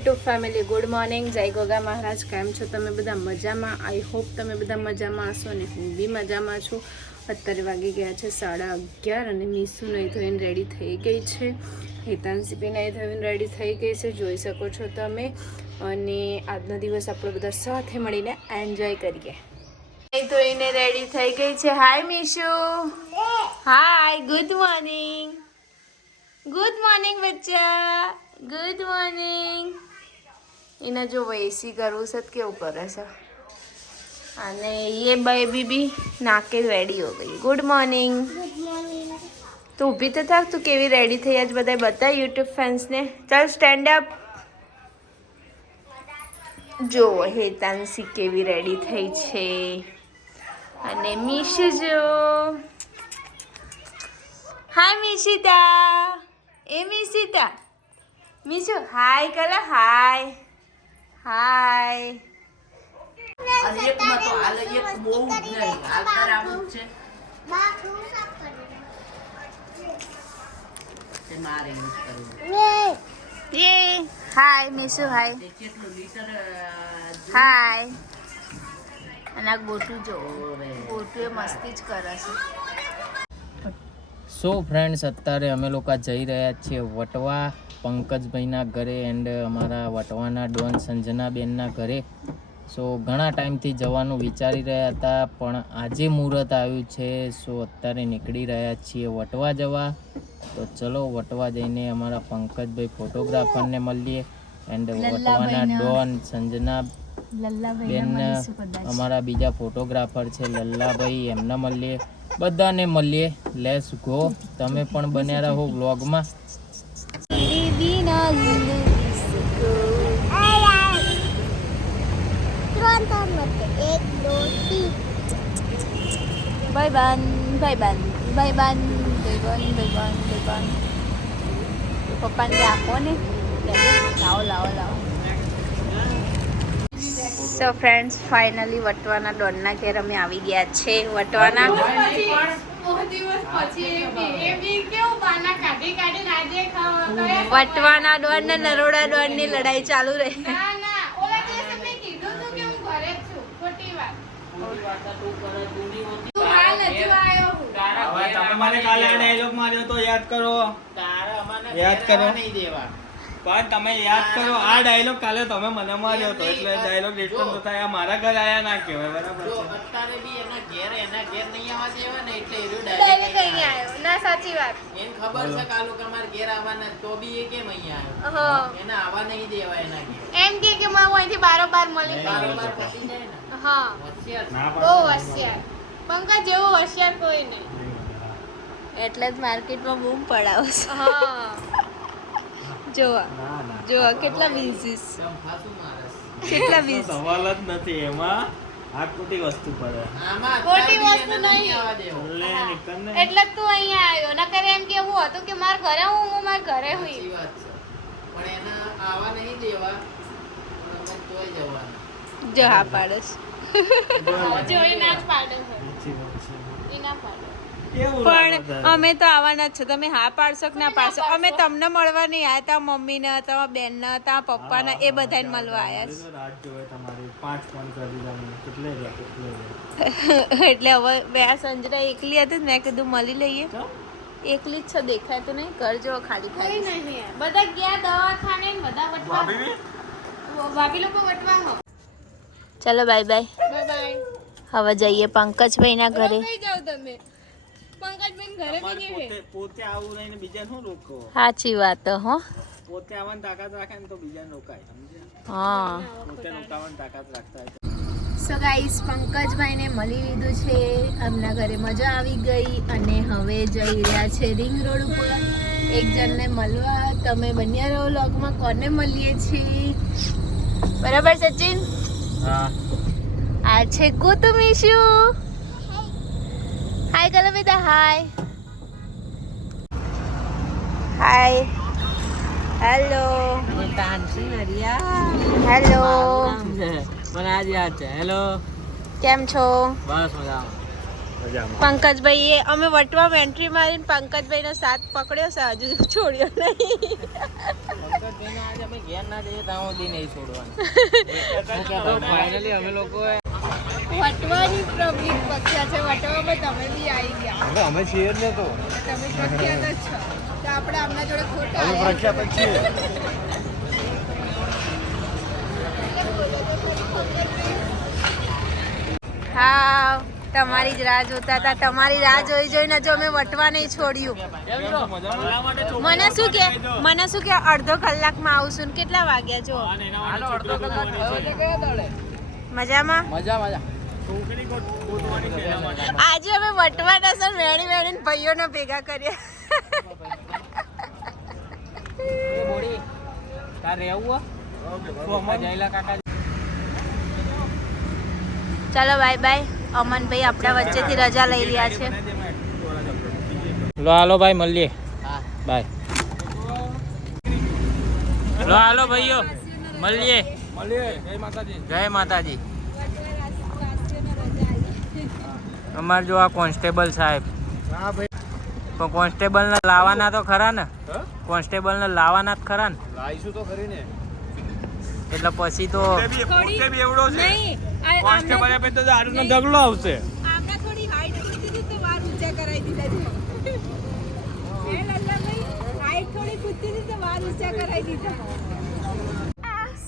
YouTube family, good morning. જય ગોગા મહારાજ. કેમ છો તમે બધા? મજામાં? આઈ હોપ તમે બધા મજામાં હશો ને હું બી મજામાં છું. અત્યારે વાગી ગયા છે 11:30 અને મીસુ નહીં થઈને રેડી થઈ ગઈ છે. હેતાંશી બી નહીં થઈને રેડી થઈ ગઈ છે, જોઈ શકો છો તમે. અને આજનો દિવસ આપણે બધા સાથે મળીને એન્જોય કરીએ. નહીં ધોઈને રેડી થઈ ગઈ છે. હાય મીશુ. હાય, ગુડ મોર્નિંગ. ગુડ મોર્નિંગ બચ્ચા, ગુડ મોર્નિંગ. इन्हें जो वैसी करूँ सब क्यों करे सर. અને ये बेबी भी नाके रेडी हो गई. Good morning. તું ઊભી તો થાક. તું કેવી રેડી થઈ આજ બધાય બતા યુટ્યુબ ફેન્સ ને. ચાલ સ્ટેન્ડ અપ. જો હેતાંશી કેવી રેડી થઈ છે અને મીશુ જો. હાય મીશિતા. એ મીશિતા. મીશુ હાય કર. હાય હાય. અને એક માં તો હાલ એક બહુ જ નહીં હાલ કરાવું છે તે મારે યુઝ કરવું ये हाय मीशु हाय તે કેટલું લીટર हाय. અને આ ગોટું જો ગોટું એ મસ્તી જ કરે છે. સો ફ્રેન્ડ્સ, અત્યારે અમે લોકો જઈ રહ્યા છીએ વટવા પંકજભાઈના ઘરે એન્ડ અમારા વટવાના ડોન સંજનાબેનના ઘરે. સો ઘણા ટાઈમથી જવાનું વિચારી રહ્યા હતા, પણ આજે મુહૂર્ત આવ્યું છે. સો અત્યારે નીકળી રહ્યા છીએ વટવા જવા. તો ચલો વટવા જઈને અમારા પંકજભાઈ ફોટોગ્રાફરને મળીએ એન્ડ વટવાના ડોન સંજના બેન અમારા બીજા ફોટોગ્રાફર છે લલ્લાભાઈ, એમને મળીએ. બધાને મળીએ. Let's go. તમે પણ બન્યા રહો વ્લોગમાં. Bye bye bye bye bye bye. પપ્પાને આપો ને. લાવો લાવો લાવો. સો ફ્રેન્ડ્સ, ફાઇનલી વટવાના ડોનના ઘેર અમે આવી ગયા છે. વટવાના વટવાના ડોન ને નરોડા ડોન ની લડાઈ ચાલુ રહી. તમે મને કાલે આ ડાયલોગ માર્યો તો યાદ કરો. યાદ કરો. પણ તમે યાદ કરો આ ડાયલોગ કાલે તમે મને માર્યો તો, એટલે ડાયલોગ રિટર્ન તો થાય. આ મારા ઘર આયા ના કહેવાય, બરાબર છે? અત્યારે બી એના ઘેર નહીં આવવા દેવા ને એટલે એનું ડાયરેક્ટ અહીં આવ્યો. ના, સાચી વાત. એને ખબર છે કાલુ કે અમારા ઘેર આવવાના, તો બી એ કેમ અહીંયા હા. આવ્યો? એને આવવા નહીં દેવા એના ઘેર. એમ કે મારું અહીંથી બારોબાર મળી બારોબાર પતી જાય ને. હા, હોશિયાર છે. ના બહુ પાડો. હોશિયાર. પંકજ જેવો હોશિયાર કોઈ નહીં. એટલે જ માર્કેટમાં બૂમ પડાવો છે. હા, જોવા ના ના, જોવા કેટલા બિઝી એકદમ ફાસું માણસ. કેટલા તો બિઝી. સવાલ જ નથી એમાં. આ ખોટી વસ્તુ પડે. આમાં ખોટી અત્યારે વસ્તુ બી એને નહીં. આવવા દેવો. લે નીકળ ને. એટલે જ તું અહીંયા આવ્યો. નકર એમ કેવું હતું કે મારા ઘરે હું મારા ઘરે સાચી હું. વાત છે. પણ એના આવવા નહીં દેવા, પણ અમે તોય જવાના. જો હા પાડસ. બરાબર. જોઈ ના જ પાડે છે. સાચી વાત છે. એ ના પાડે. કેવું લાગે પણ તારે? અમે તો આવવાના જ છે. તમે હા પાડશો કે ના પાડશો? અમે તમને મળવા નહીં આવ્યા. તમારા મમ્મીને, તમારા બેનને, તમારા પપ્પાને એ બધાને મળવા આવ્યા તો રાત જોવે તમારી. 5 ફોન કરી દીધા મને. કેટલે રહ્યા, કેટલે રહ્યા. છે. એટલે હવે બે સંજના એકલી હતી ને, મેં કીધું મળી લઈએ. ચાલ. એકલી જ છે, દેખાય તો નહીં. ઘર જો ખાલી ખાલી. બધા ગયા દવાખાને, બધા વટવા. ભાભી બી? ભાભી લોકો વટવા હો. ચલો બાય બાય. Bye bye. હવે જઈએ પંકજભાઈના ઘરે. કઈ જાવ તમે? પંકજભાઈ ઘરે તમારે પોતે આવું નહીં ને બીજાને શું રોકો? સાચી વાત હો. પોતે આવવાની તાકાત રાખે ને તો બીજાને રોકાય, સમજે? હા. પોતે રોકાવાની તાકાત રાખતા હોય. સો ગાઈસ, પંકજભાઈને મળી લીધું છે. એમના ઘરે મજા આવી ગઈ અને હવે જઈ રહ્યા છે રિંગ રોડ ઉપર એક જણને મળવા. તમે બન્યા રહો વ્લોગમાં. કોને મળીએ છીએ? બરાબર સચિન? હા. આ છે ગોતુ મીશુ. હાય કરો બેટા. Hi hi. Hello hello. મને આજ યાદ છે. હેલો, કેમ છો? બસ મજામાં. મજામાં. પંકજભાઈએ અમે વટવામાં એન્ટ્રી મારીને પંકજભાઈનો સાથ પકડ્યો છે, હજુ છોડ્યો નહીં. કહીને આજે અમે ઘેર ના જઈએ ત્યાં સુધી નહીં છોડવાનું. તો ફાઇનલી અમે લોકોએ વટવાની પબ્લિક પક્ષા છે, વટવામાં તમે બી આવી ગયા. હવે અમે છીએ જ ને તો તમે પ્રખ્યાત જ છો, તો આપણે આમના જોડે ખોટા અમે આવ્યા. પ્રખ્યાત જ છીએ. હા, તમારી જ રાહ જોતા હતા. તમારી રાહ જોઈને જો અમે વટવા નહીં છોડ્યું. મને શું કે અડધો કલાકમાં આવશું ને કેટલા વાગ્યા જો મજામાં. આજે અમે વટવાના સર વેણી ભાઈઓને ભેગા કર્યા. ચાલો બાય બાય. અમનભાઈ આપણા વચ્ચેથી રજા લઈ રહ્યા છે. લો હાલો ભાઈ મળીએ. હા બાય. લો હાલો ભાઈઓ મળીએ. જય માતાજી. અમાર જો આ કોન્સ્ટેબલ સાહેબ, તો કોન્સ્ટેબલ ને લાવવાના તો ખરા ને? કોન્સ્ટેબલ ને લાવવાના જ ખરા ને? લાઈશું તો ખરી ને. એટલે પછી તો એવડો છે કોન્સ્ટેબલ આપે તો દારૂનો ઢગલો આવશે. આમના થોડી હાઈટ પૂછતી હતી તો વાર ઊંચા કરાવી દીધા છે. એ લલ્લાભાઈ હાઈટ થોડી પૂછતી હતી તો વાર ઊંચા કરાવી દીધા.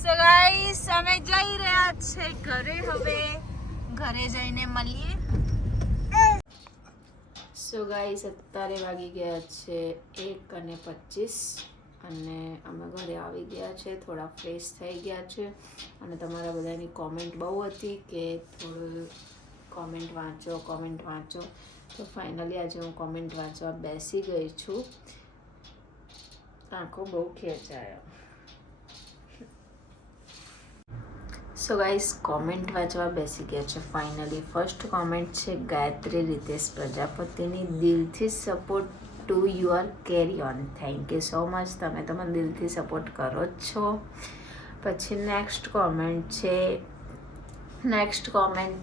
સો ગાઈસ અમે જઈ રહ્યા છે ઘરે. હવે ઘરે જઈને મળીએ. સો ગાઈસ અત્યારે વાગી ગયા છે 1:25 અને અમે ઘરે આવી ગયા છે. થોડા ફ્રેશ થઈ ગયા છે અને તમારા બધાની કોમેન્ટ બહુ હતી કે થોડું કોમેન્ટ વાંચો. તો ફાઇનલી આજે હું કોમેન્ટ વાંચવા બેસી ગઈ છું. આંખો બહુ ખેંચાયો. સો ગાઈસ કોમેન્ટ વાંચવા બેસી ગયા છે ફાઇનલી. ફર્સ્ટ કોમેન્ટ છે ગાયત્રી રીતેશ પ્રજાપતિની, દિલથી support two your carry on. Thank you so much. તમે તો મને દિલથી સપોર્ટ કરો જ છો. પછી નેક્સ્ટ કોમેન્ટ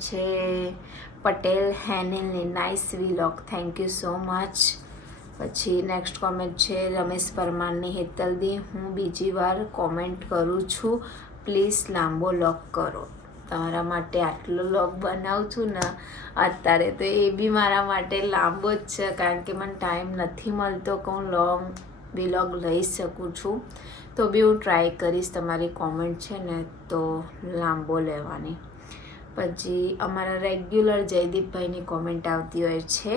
છે પટેલ હેનિલની, nice vlog. Thank you so much. પછી નેક્સ્ટ કોમેન્ટ છે રમેશ પરમારની, હેતલદી હું બીજી વાર કોમેન્ટ કરું છું, પ્લીઝ લાંબો લોગ કરો. તમારા માટે આટલો લોગ બનાવું છું ને અત્યારે, તો એ બી મારા માટે લાંબો જ છે કારણ કે મને ટાઈમ નથી મળતો કે હું લોંગ વિલોગ લઈ શકું છું. તો બી હું ટ્રાય કરીશ તમારી કોમેન્ટ છે ને તો લાંબો લેવાની. પછી અમારા રેગ્યુલર જયદીપભાઈની કોમેન્ટ આવતી હોય છે.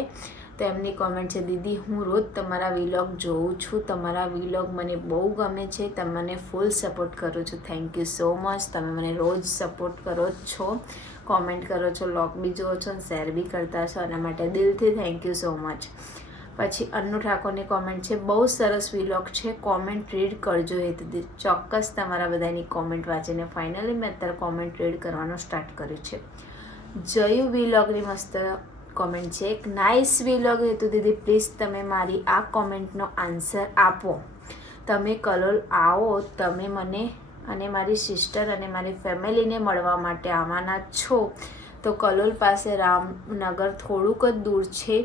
તો એમની કોમેન્ટ છે દીદી હું રોજ તમારા વિલોગ જોઉં છું, તમારા વિલોગ મને બહુ ગમે છે, તમે મને ફૂલ સપોર્ટ કરો છો. Thank you so much. તમે મને રોજ સપોર્ટ કરો જ છો, કોમેન્ટ કરો છો, વ્લોગ બી જુઓ છો અને શેર બી કરતા છો. એના માટે દિલથી થેન્ક યુ સો મચ. પછી અન્નુ ઠાકોરની કોમેન્ટ છે બહુ સરસ વિલોગ છે, કોમેન્ટ રીડ કરજો હેતુથી. ચોક્કસ તમારા બધાની કોમેન્ટ વાંચીને ફાઇનલી મેં અત્યારે કોમેન્ટ રીડ કરવાનું સ્ટાર્ટ કર્યું છે. જયુ વિલોગની મસ્ત કોમેન્ટ છે એક નાઇસ વિલોગ હેતુ દીદી પ્લીઝ તમે મારી આ કોમેન્ટનો આન્સર આપો. તમે કલોલ આવો, તમે મને અને મારી સિસ્ટર અને મારી ફેમિલીને મળવા માટે આવવાના છો. તો કલોલ પાસે રામનગર થોડુંક જ દૂર છે.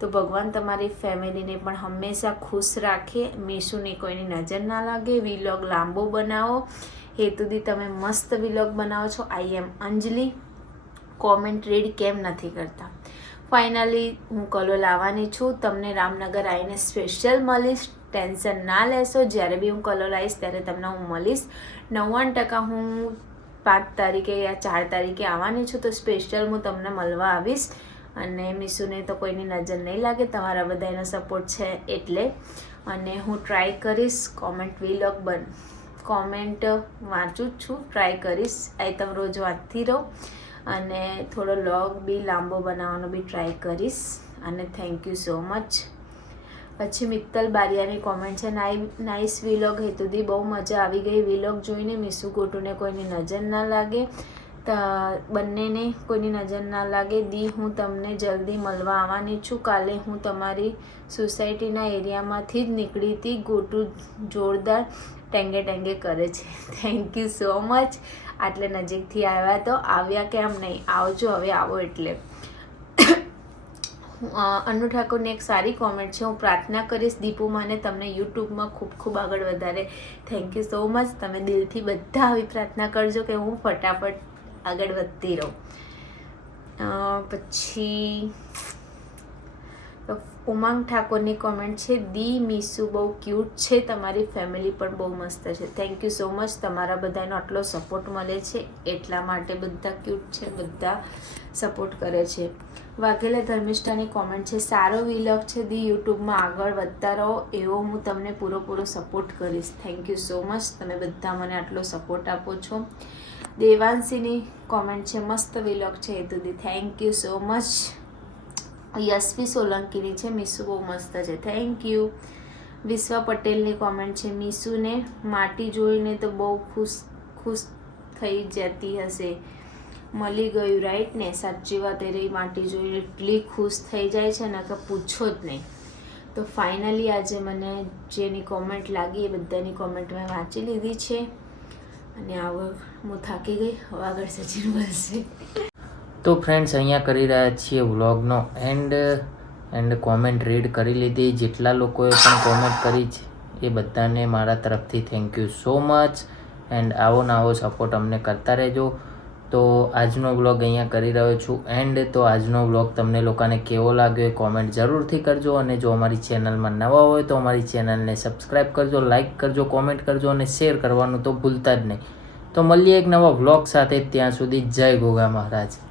તો ભગવાન તમારી ફેમિલીને પણ હંમેશા ખુશ રાખે, મીશુની કોઈની નજર ના લાગે. વિલોગ લાંબો બનાવો હેતુથી તમે મસ્ત વિલોગ બનાવો છો. આઈ એમ અંજલિ. કોમેન્ટ રીડ કેમ નથી કરતા? ફાઇનલી હું કલોલ આવવાની છું, તમને રામનગર આવીને સ્પેશિયલ મળીશ. ટેન્શન ના લેશો, જ્યારે બી હું કલોલ આવીશ ત્યારે તમને હું મળીશ. 99% હું 5 તારીખે યા 4 તારીખે આવવાની છું, તો સ્પેશિયલ હું તમને મળવા આવીશ. અને મીશુને તો કોઈની નજર નહીં લાગે, તમારા બધાનો સપોર્ટ છે એટલે. અને હું ટ્રાય કરીશ કોમેન્ટ વાંચું જ છું, ટ્રાય કરીશ. તમે રોજ વાંચતી રહો અને થોડો લોગ બી લાંબો બનાવવાનો બી ટ્રાય કરીશ. અને થેન્ક યુ સો મચ. પછી મિત્તલ બારિયાની કોમેન્ટ છે નાઇસ વિલોગ હેતુથી બહુ મજા આવી ગઈ વિલોગ જોઈને. મીશુ ગોટુને કોઈની નજર ના લાગે, બંનેને કોઈની નજર ના લાગે. દી હું તમને જલ્દી મળવા આવવાની છું. કાલે હું તમારી સોસાયટીના એરિયામાંથી જ નીકળી હતી. ગોટુ જોરદાર ટેંગે કરે છે. Thank you so much. આટલે નજીકથી આવ્યા તો આવ્યા કેમ નહીં, આવજો હવે, આવો એટલે. અનુ ઠાકોરની એક સારી કોમેન્ટ છે, હું પ્રાર્થના કરીશ દીપુ માને તમને યુટ્યુબમાં ખૂબ ખૂબ આગળ વધારે. Thank you so much. તમે દિલથી બધા આવી પ્રાર્થના કરજો કે હું ફટાફટ આગળ વધતી રહું. પછી ઉમાંગ ઠાકોરની કોમેન્ટ છે, દી મીસુ બહુ ક્યુટ છે, તમારી ફેમિલી પણ બહુ મસ્ત છે. Thank you so much. તમારા બધાનો આટલો સપોર્ટ મળે છે એટલા માટે બધા ક્યુટ છે, બધા સપોર્ટ કરે છે. વાઘેલા ધર્મિષ્ઠાની કોમેન્ટ છે, સારો વિલોગ છે દી, યુટ્યુબમાં આગળ વધતા રહો, એવો હું તમને પૂરો સપોર્ટ કરીશ. Thank you so much. તમે બધા મને આટલો સપોર્ટ આપો છો. દેવાંશીની કોમેન્ટ છે, મસ્ત વિલોગ છે હેતુદી. Thank you so much. Yashvi સોલંકીની છે, મીસુ બહુ મસ્ત છે. Thank you. વિશ્વા પટેલની કોમેન્ટ છે, મીસુને માટી જોઈને તો બહુ ખુશ થઈ જતી હશે. મળી ગયું રાઈટ ને? સાચી વાત. એ રહી માટી જોઈને એટલી ખુશ થઈ જાય છે ને કે પૂછો જ નહીં. તો ફાઇનલી આજે મને જેની કોમેન્ટ લાગી એ બધાની કોમેન્ટ મેં વાંચી લીધી છે અને હવે હું થાકી ગઈ. હવે આગળ સચિન બોલશે. તો ફ્રેન્ડ્સ, અહીંયા કરી રહ્યા છીએ વ્લોગનો એન્ડ કોમેન્ટ રીડ કરી લીધી. જેટલા લોકોએ પણ કોમેન્ટ કરી છે એ બધાને મારા તરફથી thank you so much. And આવો સપોર્ટ અમને કરતા રહેજો. તો આજનો વ્લોગ અહીંયા કરી રહ્યો છું એન્ડ. તો આજનો વ્લોગ તમને લોકોને કેવો લાગ્યો એ કોમેન્ટ જરૂરથી કરજો. અને જો અમારી ચેનલમાં નવા હોય તો અમારી ચેનલને સબસ્ક્રાઈબ કરજો, લાઇક કરજો, કોમેન્ટ કરજો અને શેર કરવાનું તો ભૂલતા જ નહીં. તો મળીએ એક નવા વ્લોગ સાથે. ત્યાં સુધી જય ગોગા મહારાજ.